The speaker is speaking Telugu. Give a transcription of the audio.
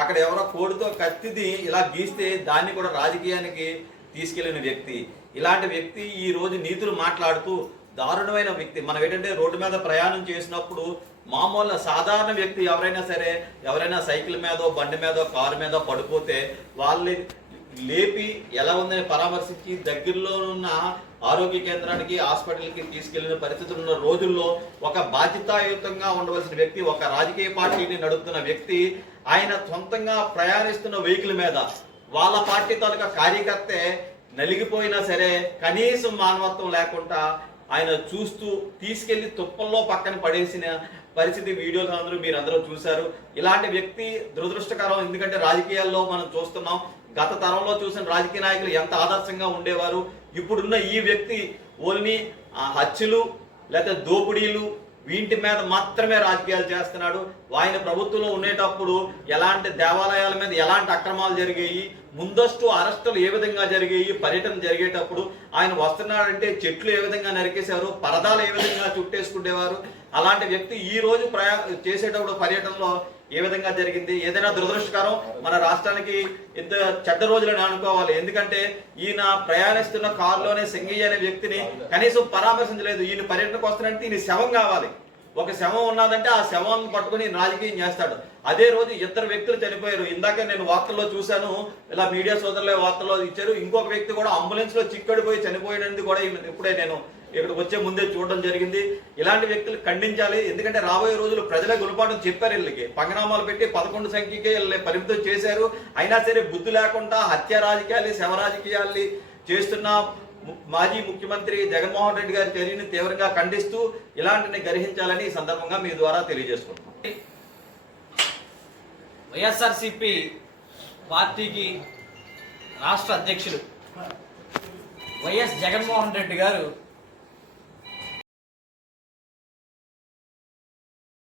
అక్కడ ఎవరో కోడితో కత్తిది ఇలా గీస్తే దాన్ని కూడా రాజకీయానికి తీసుకెళ్ళిన వ్యక్తి. ఇలాంటి వ్యక్తి ఈ రోజు నీతులు మాట్లాడుతూ దారుణమైన వ్యక్తి. మనం ఏంటంటే రోడ్డు మీద ప్రయాణం చేసినప్పుడు మామూలు సాధారణ వ్యక్తి ఎవరైనా సరే ఎవరైనా సైకిల్ మీదో బండి మీదో కారు మీదో పడిపోతే వాళ్ళని లేపి ఎలా ఉందని పరామర్శించి దగ్గరలో ఉన్న ఆరోగ్య కేంద్రానికి హాస్పిటల్కి తీసుకెళ్ళిన పరిస్థితులు ఉన్న రోజుల్లో ఒక బాధ్యతాయుతంగా ఉండవలసిన వ్యక్తి ఒక రాజకీయ పార్టీని నడుపుతున్న వ్యక్తి ఆయన సొంతంగా ప్రయాణిస్తున్న వెహికల్ మీద వాళ్ళ పార్టీ తాలూకా కార్యకర్తే నలిగిపోయినా సరే కనీసం మానవత్వం లేకుండా ఆయన చూస్తూ తీసుకెళ్ళి తుప్పల్లో పక్కన పడేసిన పరిస్థితి వీడియోలు అందరూ మీరు అందరూ చూశారు. ఇలాంటి వ్యక్తి దురదృష్టకరం. ఎందుకంటే రాజకీయాల్లో మనం చూస్తున్నాం గత తరంలో చూసిన రాజకీయ నాయకులు ఎంత ఆదర్శంగా ఉండేవారు. ఇప్పుడున్న ఈ వ్యక్తి ఓన్లీ ఆ హత్యలు లేకపోతే దోపిడీలు వీటి మీద మాత్రమే రాజకీయాలు చేస్తున్నాడు. ఆయన ప్రభుత్వంలో ఉండేటప్పుడు ఎలాంటి దేవాలయాల మీద ఎలాంటి అక్రమాలు జరిగాయి ముందస్తు అరెస్టులు ఏ విధంగా జరిగాయి పర్యటన జరిగేటప్పుడు ఆయన వస్తున్నాడంటే చెట్లు ఏ విధంగా నరికేశారు పరదాలు ఏ విధంగా చుట్టేసుకునేవారు అలాంటి వ్యక్తి ఈ రోజు ప్రయా చేసేటప్పుడు పర్యటనలో ఏ విధంగా జరిగింది? ఏదైనా దురదృష్టకరం మన రాష్ట్రానికి ఇంత చెడ్డ రోజులని అనుకోవాలి. ఎందుకంటే ఈయన ప్రయాణిస్తున్న కారులోనే సింగయ్య అనే వ్యక్తిని కనీసం పరామర్శించలేదు. ఈయన పర్యటనకు వస్తున్నట్టు ఈయన శవం కావాలి. ఒక శవం ఉన్నదంటే ఆ శవాన్ని పట్టుకుని రాజకీయం చేస్తాడు అదే రోజు ఇద్దరు వ్యక్తులు చనిపోయారు. ఇందాక నేను వార్తల్లో చూశాను. ఇలా మీడియా సోదరుల వార్తల్లో ఇచ్చారు. ఇంకొక వ్యక్తి కూడా అంబులెన్స్లో చిక్కడిపోయి చనిపోయినది కూడా ఇప్పుడే నేను ఇక్కడికి వచ్చే ముందే చూడడం జరిగింది. ఇలాంటి వ్యక్తులు ఖండించాలి. ఎందుకంటే రాబోయే రోజులు ప్రజల గుణపాఠం చెప్పారు వీళ్ళకి. పంగనామాలు పెట్టి పదకొండు సంఖ్యకే వీళ్ళని పరిమితం చేశారు. అయినా సరే బుద్ధి లేకుండా హత్య రాజకీయాలు శవ రాజకీయాల్ని చేస్తున్న మాజీ ముఖ్యమంత్రి జగన్మోహన్ రెడ్డి గారి చర్యని తీవ్రంగా ఖండిస్తూ ఇలాంటిని గ్రహించాలని ఈ సందర్భంగా మీ ద్వారా తెలియజేసుకుంటున్నాం. వైఎస్ఆర్సిపి పార్టీకి రాష్ట్ర అధ్యక్షులు వైఎస్ జగన్మోహన్ రెడ్డి గారు